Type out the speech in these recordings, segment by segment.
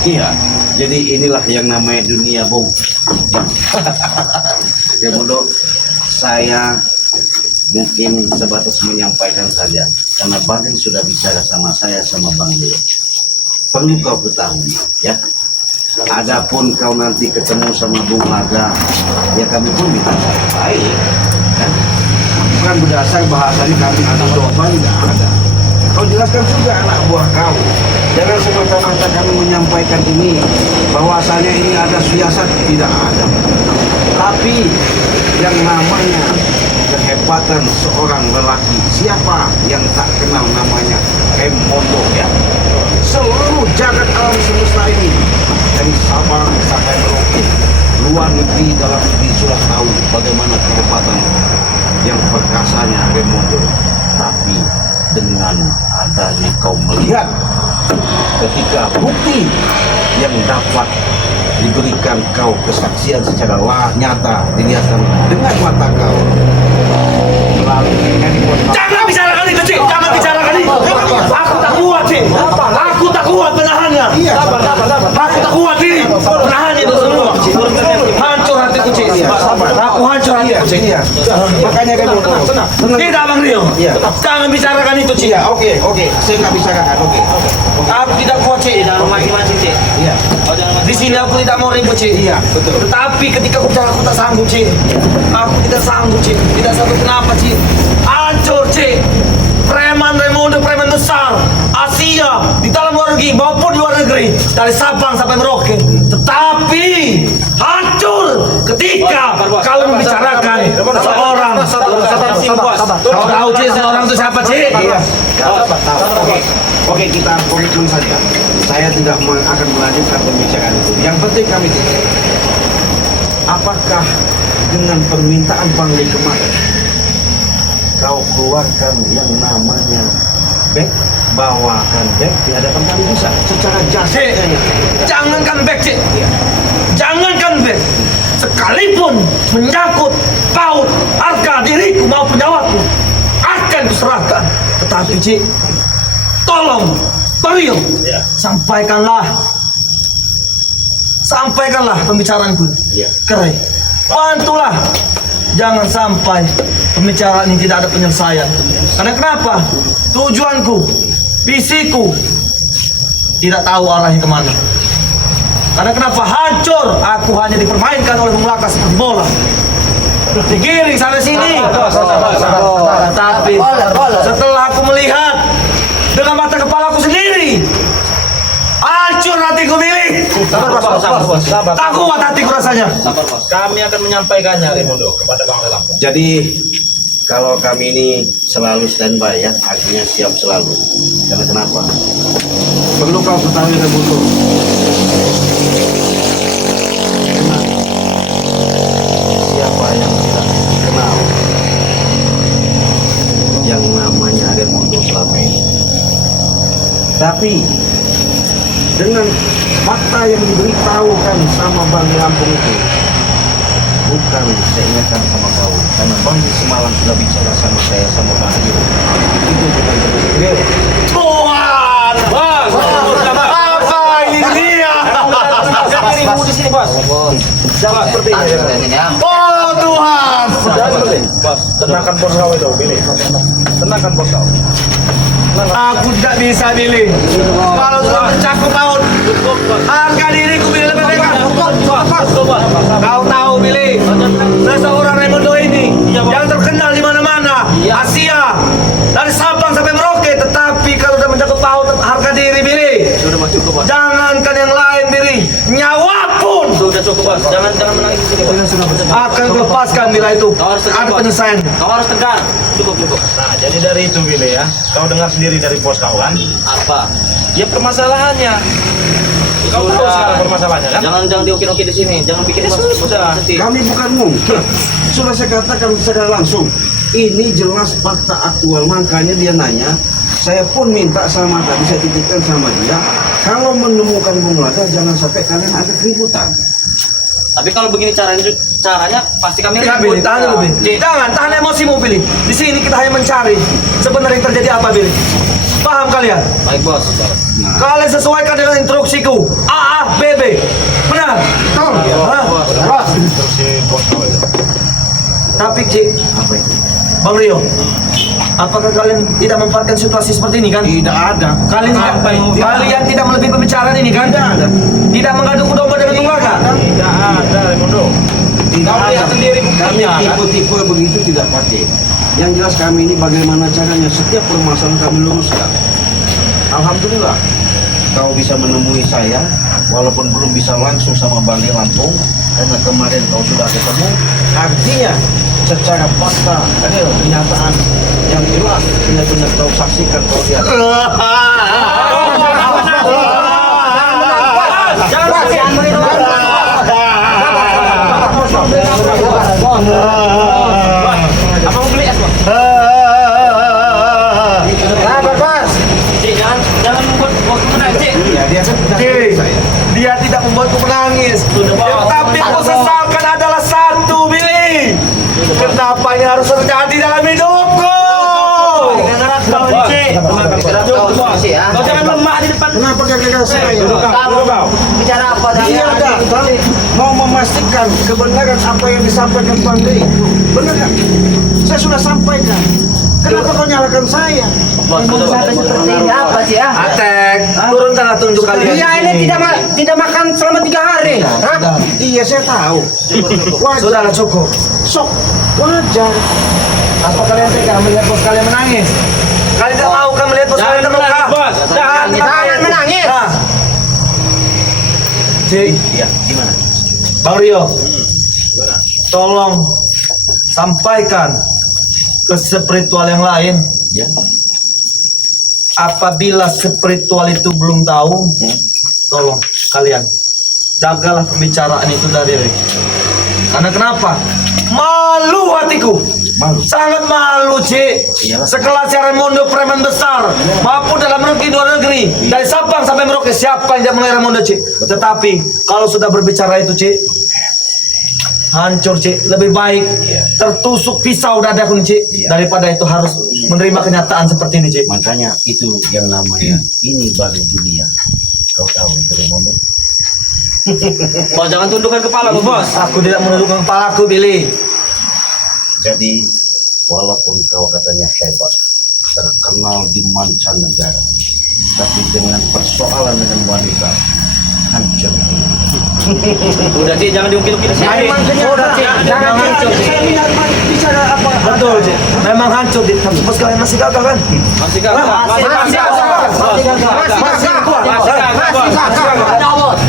Iya, jadi inilah yang namanya dunia, Bung. Ya, Bondo, saya mungkin sebatas menyampaikan saja, karena Bang sudah bicara sama saya sama Bang Leo. Perlu kau ketahui, ya. Adapun kau nanti ketemu sama Bung Laga, ya kami pun minta baik, kan? Bukan berdasar bahasanya kami anak domba, tidak ada. Kau jelaskan juga anak buah kau. Jangan semata-mata kami menyampaikan ini bahwasanya ini ada siasat, tidak ada. Tapi yang namanya kehebatan seorang lelaki, siapa yang tak kenal namanya Mondo, ya? Seluruh jagat alam semesta ini dari Sabang sampai Merauke, luar negeri, dalam negeri sudah tahu bagaimana kehebatan yang perkasanya Mondo. Tapi dengan adanya kau melihat ketika bukti yang dapat diberikan kau kesaksian secara nyata dilihatkan dengan mata kau melalui handphone. Jangan bicarakan itu, Cik. Jangan bicarakan itu. Aku tak kuat, Cik. Aku tak kuat menahannya. Sabar. Aku tak kuat diri menahannya itu semua. Hancur hatiku, Cik. Aku hancur hatiku, Cik. Makanya kan Tidak, Bang Rio. Jangan bicarakan itu, Cik. iya, oke. Saya nggak bicarakan, oke. Aku tidak kuat, Cik. Jangan maki-maki, Cik. Iya. Di sini aku tidak mau ribut, Cik. Iya, betul. Tetapi ketika aku bicara aku tak sanggup, Cik. Aku tidak sanggup, Cik. Tidak sanggup kenapa, Cik? Hancur, Cik. Preman Raimundo, preman besar Asia, di dalam luar negeri maupun di luar negeri, dari Sabang sampai Merauke. Tetapi hancur ketika kalau membicarakan seorang. Kau tahu, Cik, seorang itu siapa, Cik? Iya. Oke, kita komitmen saja. Saya tidak akan melanjutkan pembicaraan itu. Yang penting kami titik. Apakah dengan permintaan Bang Lee kemarin kau keluarkan yang namanya back, bawakan back di hadapan kami bisa secara jasa? Jangankan back, Cik. Jangankan back, sekalipun menyangkut paut harga diriku maupun nyawaku akan kuserahkan. Tetapi, Cik, tolong, Mario, sampaikanlah pembicaraanku. Keren. Bantulah, jangan sampai pembicaraan ini tidak ada penyelesaian. Karena kenapa? Tujuanku, visiku tidak tahu arahnya kemana. Karena kenapa? Hancur. Aku hanya dipermainkan oleh Bung Laka seperti bola, digiring sana sini. Tapi setelah aku melihat dengan mata kepalaku sendiri, hancur hatiku, Billy. Sabar. Tak kuat hatiku rasanya. Sabar, Bos. Kami akan menyampaikannya, Raimundo, kepada Bang Lampung. Jadi kalau kami ini selalu standby, ya, artinya siap selalu. Karena kenapa? Perlu kau ketahui, Raimundo. Siapa yang tidak kenal yang namanya Raimundo selama ini. Tapi dengan fakta yang diberitahukan sama Bang Lampung itu, bukan saya ingatkan sama kau, karena Bang semalam sudah bicara sama saya sama Bang Rio. Itu bukan seperti Rio. Tuhan, Bos, apa ini dia? jangan ribut di sini, Bos. Jangan seperti ini. Oh Tuhan, Jangan seperti ini. Bos, tenangkan bos kau itu, Billy. Tenangkan bos kau. aku tidak bisa, Billy. Kalau sudah mencakup paut, harga diriku Billy lebih dekat. Kau tahu, Billy, seseorang Raimundo ini yang terkenal di mana-mana, Asia, dari Sabang sampai Merauke. Tetapi kalau sudah mencakup paut harga diri, Billy, jangankan yang lain, Billy, nyawa pun Sudah cukup, Bos. Jangan menangis di sini, Bos. akan kulepaskan bila itu ada penyelesaian. Kau harus tegar. Cukup. Nah, jadi dari itu, Billy, ya. Kau dengar sendiri dari bos kau kan? Apa? Ya permasalahannya. Kau tahu sekarang permasalahannya kan? Jangan diukir-ukir di sini. Jangan bikin Ya, bos sudah. sedih. Kami bukan mungkin. Sudah saya katakan secara langsung. Ini jelas fakta aktual, makanya dia nanya. Saya pun minta sama tadi, saya titipkan sama dia. Kalau menemukan Bung Laka, jangan sampai kalian ada keributan. Tapi kalau begini caranya pasti kami Ya, Billy, tahan dulu, Billy. Jangan, tahan emosimu, Billy. Di sini kita hanya mencari sebenarnya yang terjadi apa, Billy. Paham kalian? Baik, Bos. Nah, Kalian sesuaikan dengan instruksiku. A Cik. Apa itu? Bang Rio, apakah kalian tidak memanfaatkan situasi seperti ini kan? Tidak ada. Kalian tidak melebihi pembicaraan ini kan? Tidak ada. Tidak mengadu domba dengan tunggakan? Tidak ada, Raimundo. Tidak Kau lihat ada. sendiri Kami buktinya, kan? tipe-tipe begitu tidak pakai. Yang jelas kami ini bagaimana caranya setiap permasalahan kami luruskan. Alhamdulillah kau bisa menemui saya walaupun belum bisa langsung sama Bang Lampung karena kemarin kau sudah ketemu. Artinya secara fakta kenyataan yang jelas benar-benar kau saksikan, kau lihat. Apa mau beli es, Bang? Cik, jangan membuat waktu menang, Cik. Ya, dia kan sudah Cik, saya. dia tidak membuatku menangis. Sudah, Bang. Tapi ku sesalkan adalah satu, Billy. Kenapa ini harus terjadi dalam hidupku? Kau jangan lemah di depan. Kenapa gagal saya? Duduk kau. Bicara apa tadi? Iya datang mau memastikan kebenaran apa yang disampaikan Bang Dei. Benar kan? Saya sudah sampaikan. Kenapa kau nyalakan saya? Sampai seperti ini apa sih ya? Atek, turunkanlah tunjuk kalian. Dia ini tidak makan selama 3 hari. Hah? Iya saya tahu. Wajar. Sudahlah cukup. Sok wajar. Apa kalian tega melihat bos kalian menangis? Kalian tidak mau kan melihat bos kalian terluka? menangis, Bos. Jangan menangis. Nah. Cik, Iya, gimana? Bang Rio, tolong sampaikan ke spiritual yang lain. Ya. Apabila spiritual itu belum tahu, tolong kalian jagalah pembicaraan itu dari Rio. Karena kenapa? Malu hatiku. Malu. Sangat malu, Cik. Iyalah. Sekelas Raimundo preman besar, maupun dalam negeri luar negeri, dari Sabang sampai Merauke, siapa yang tidak mengenal Raimundo, Cik? Tetapi kalau sudah berbicara itu, Cik, hancur, Cik. Lebih baik tertusuk pisau dadaku, Cik, daripada itu harus menerima kenyataan seperti ini, Cik. Makanya itu yang namanya ini baru dunia. Kau tahu itu Raimundo? Bos, jangan tundukkan kepala, Bos. Aku tidak menundukkan kepalaku, Billy. Jadi walaupun kau katanya hebat, terkenal di mancanegara, tapi dengan persoalan dengan wanita hancur. Udah, Cik, jangan diungkit-ungkit sini. Jangan hancur, Cik. Bicara apa? Betul, Cik. Memang hancur, Cik. Tapi bos kalian masih gagal kan? Masih gagal. Masih gagal.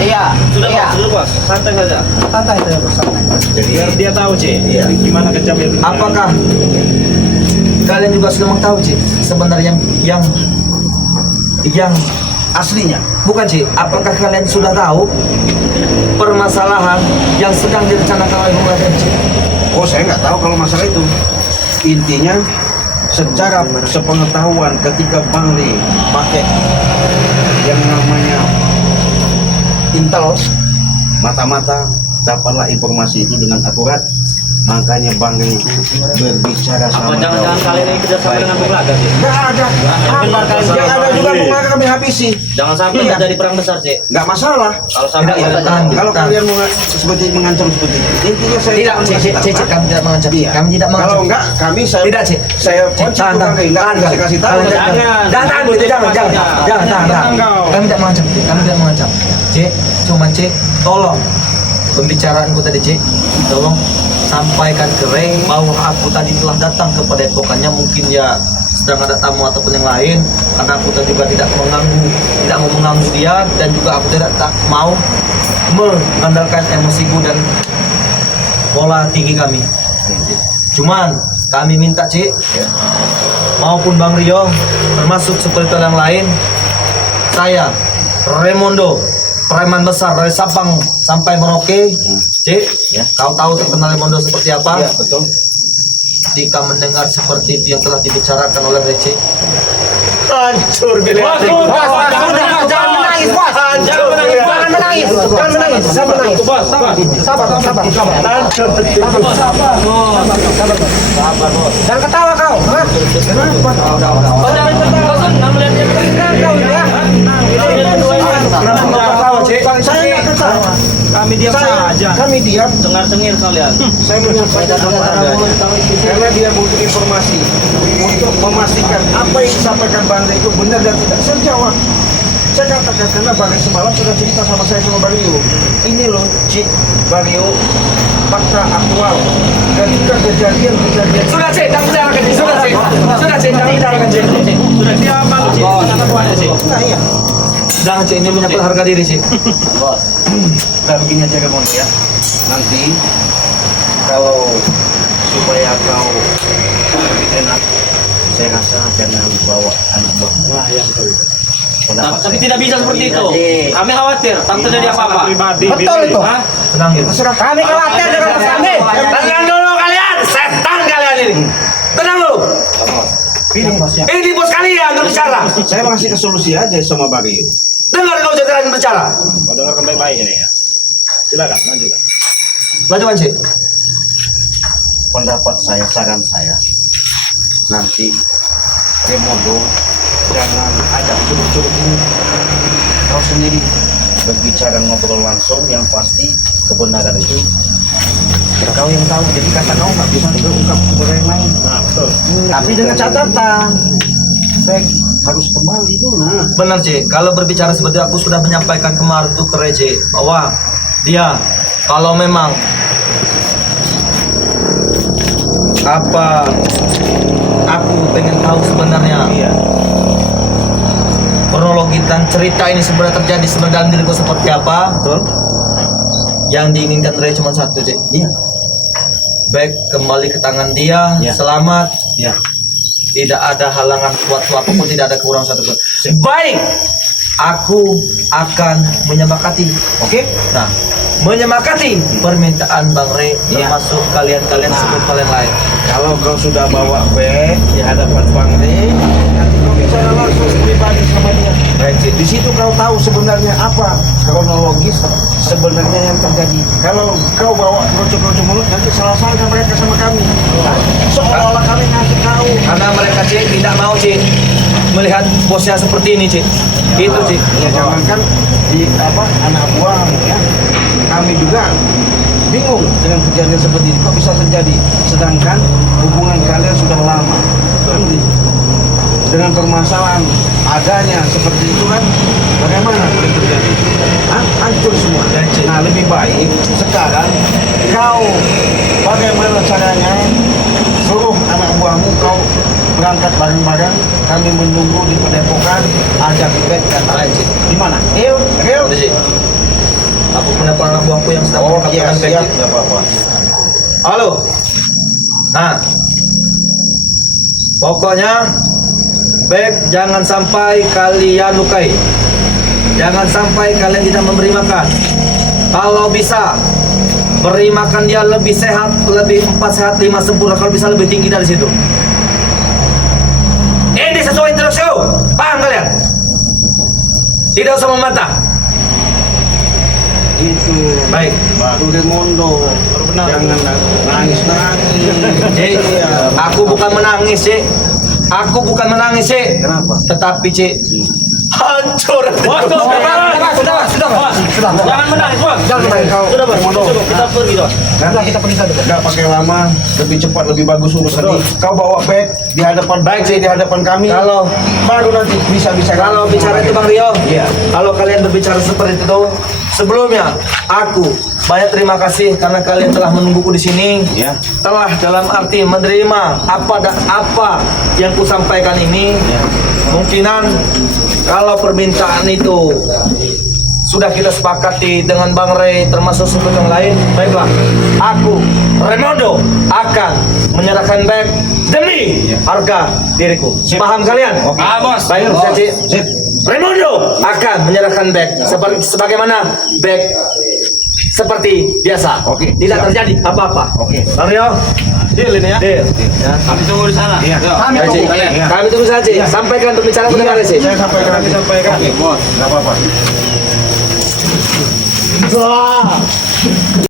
Iya. Sudah, Iya. Bos. Sudah, Bos. Santai saja. Santai saja, Bos, santai. Jadi Biar dia tahu, Cik. Iya. Gimana kejamnya. Apakah kalian juga sudah mengetahui, Cik, sebenarnya yang aslinya bukan, Cik, apakah kalian sudah tahu permasalahan yang sedang direncanakan oleh pemerintah, Cik? oh saya nggak tahu kalau masalah itu. Intinya secara sepengetahuan ketika Bang Li pakai yang namanya intel, mata-mata dapatlah informasi itu dengan akurat. Makanya Bang Li berbicara Apa sama jangan-jangan kau. kalian ini kerjasama dengan Belaga, Cik? Nggak ada. Benar kalian Yang ada jangan. juga mau kami habisi. Jangan sampai Iya. terjadi perang besar, Cik. Nggak masalah. Kalau sampai Tidak, ada tahan. Kalau kalian mau seperti mengancam seperti itu, intinya saya Tidak, akan Cik, kasih tahu. Cik, kami tidak mengancam. Iya. Kami tidak mengancam. Kalau enggak, kami saya Tidak, Cik. saya Cik, kunci tahan, tukang tahan. enggak Tahan, saya kasih tahu. Kalian Jangan. Jangan, Cik, jangan. Kami tidak mengancam, Cik. Kami tidak mengancam. Cik, cuman Cik, tolong pembicaraanku tadi, Cik, tolong sampaikan ke Ray bahwa aku tadi telah datang kepada epokannya, mungkin ya sedang ada tamu ataupun yang lain, karena aku tadi juga tidak mau mengganggu dia, dan juga aku tidak mau mengandalkan emosiku dan pola tinggi kami. Cuman kami minta, Cik, maupun Bang Rio, termasuk seperti yang lain, saya Raimundo, preman besar dari Sabang sampai Merauke, Cik, Ya. kau tahu terkenal Raimundo seperti apa? Iya, betul. Jika mendengar seperti itu yang telah dibicarakan oleh Rece, hancur Billy. Bos, hatiku. bos, Jangan menangis, Bos. Hancur Billy. Jangan menangis. Jangan menangis. Sabar, menangis. Bos, sabar. Sabar, sabar, sabar. Hancur hatiku. Jangan ketawa kau. Hah? Kenapa? Oh, jangan senang melihatnya. Kau ya. Kenapa kau ketawa, Cik? Saya nggak ketawa. Kami diam saja. Kami diam. Dengar-dengar kalian. Saya menyampaikan apa adanya. Karena dia butuh informasi untuk memastikan apa yang disampaikan Bang Rey itu benar dan tidak. Saya jawab. Saya katakan karena Bang Rey semalam sudah cerita sama saya sama Bang Rio. Ini loh, Cik, Bang Rio, fakta aktual. Ketika kejadian Sudah Cik, jangan bicarakan Cik. Sudah Cik, jangan bicarakan Cik. Sudah dia apa lu sih? Kenapa tuanya sih? Nah iya. Jangan Cik, ini menyangkut harga diri Cik. Udah begini aja kamu ya. Nanti kalau supaya kau lebih enak, saya rasa jangan bawa anak buah. Nah, ya betul. Tapi tidak bisa seperti itu. Kami khawatir, tak terjadi apa-apa. Pribadi. Betul Billy. itu. Hah? Tenang ya. Kami khawatir dengan kami. Tenang dulu kalian, setan kalian ini. Tenang dulu. Ini bos kalian berbicara. Saya mau kasih ke solusi aja sama Bang Rio. Dengar kau jangan berbicara. Kau dengarkan baik-baik ini ya. Silakan lanjutkan. Lanjutkan Cik. Pendapat saya, saran saya, nanti remodo jangan ada curug-curug ini. Kau sendiri berbicara ngobrol langsung yang pasti kebenaran itu kau yang tahu. Jadi kata kau nggak bisa diungkap kepada yang lain. Nah, betul. Tapi dengan catatan, baik harus kembali dulu. Benar Cik, kalau berbicara seperti aku sudah menyampaikan kemarin tuh ke Rece bahwa dia kalau memang apa aku pengen tahu sebenarnya Iya. kronologi dan cerita ini sebenarnya terjadi sebenarnya dalam diriku seperti apa. Betul? Yang diinginkan Rece cuma satu Cik, Iya. baik kembali ke tangan dia, Iya. selamat, Iya. tidak ada halangan suatu apapun, tidak ada kekurangan satupun. Baik, aku akan menyepakati. Oke? Nah, menyepakati permintaan Bang Rey, Iya. termasuk kalian-kalian sebut kalian lain. Kalau kau sudah bawa bag di hadapan Bang Rey, nanti kau bicara langsung pribadi sama dia. Baik, Cik. Di situ kau tahu sebenarnya apa kronologis sebenarnya yang terjadi. Kalau kau bawa rocok-rocok mulut, nanti salah-salah mereka sama kami. Nah, seolah-olah kami ngasih tahu. Karena mereka Cik tidak mau Cik melihat bosnya seperti ini Cik. Itu Cik. Ya jangankan di apa anak buah ya. Kami juga bingung dengan kejadian seperti ini kok bisa terjadi. Sedangkan hubungan kalian sudah lama. Nanti dengan permasalahan adanya seperti itu kan bagaimana boleh terjadi? Hah? Hancur semua. Nah lebih baik sekarang kau bagaimana caranya suruh anak buahmu kau berangkat bareng-bareng, kami menunggu di padepokan ada bed dan Baik, Cik. di mana? Rio, Ada, Cik. Aku punya anak buahku yang sedang Oh mengatakan iya baik, siap, Cik. nggak apa-apa. Halo. Nah, pokoknya baik jangan sampai kalian lukai. Jangan sampai kalian tidak memberi makan. Kalau bisa beri makan dia lebih sehat, lebih 4 sehat 5 sempurna. Kalau bisa lebih tinggi dari situ. Ini sesuai instruksi. Paham kalian? Tidak usah membantah. Itu Baik. Baru Remondo, jangan nangis-nangis. Cik, Iya. aku bukan menangis, Cik. Aku bukan menangis, Cik. Kenapa? Tetapi, Cik, hancur. Bos, bos, bos. Jangan menangis, bos. Jangan menangis. Sudah, bos. Remondo. Cukup, kita pergi, bos. Sudah kita pergi saja. Nggak pakai lama, lebih cepat, lebih bagus urusan ini. Kau bawa bag di hadapan baik di hadapan kami. Kalau baru nanti bisa kalau bicara itu Bang Rio, Iya. kalau kalian berbicara seperti itu, sebelumnya aku banyak terima kasih karena kalian telah menungguku di sini. Iya. Telah dalam arti menerima apa yang ku sampaikan ini. Iya. Kemungkinan kalau permintaan itu sudah kita sepakati dengan Bang Rey termasuk sebut yang lain, baiklah, aku Remondo akan menyerahkan bag demi harga diriku. Paham kalian? Oke. Ah, bos. Baik, Oh, Cik. sip. Remondo akan menyerahkan bag sebagaimana bag seperti biasa. Oke, Tidak siap. terjadi apa-apa. Oke. Bang Rio, deal ini ya. Deal. Ya. Kami tunggu di sana. Iya. Kami Ya, Cik. tunggu kalian. Iya. Kami tunggu saja, Cik. Sampaikan pembicaraan pendengar, Cik. Saya sampaikan nanti. Oke, bos. Nggak apa-apa.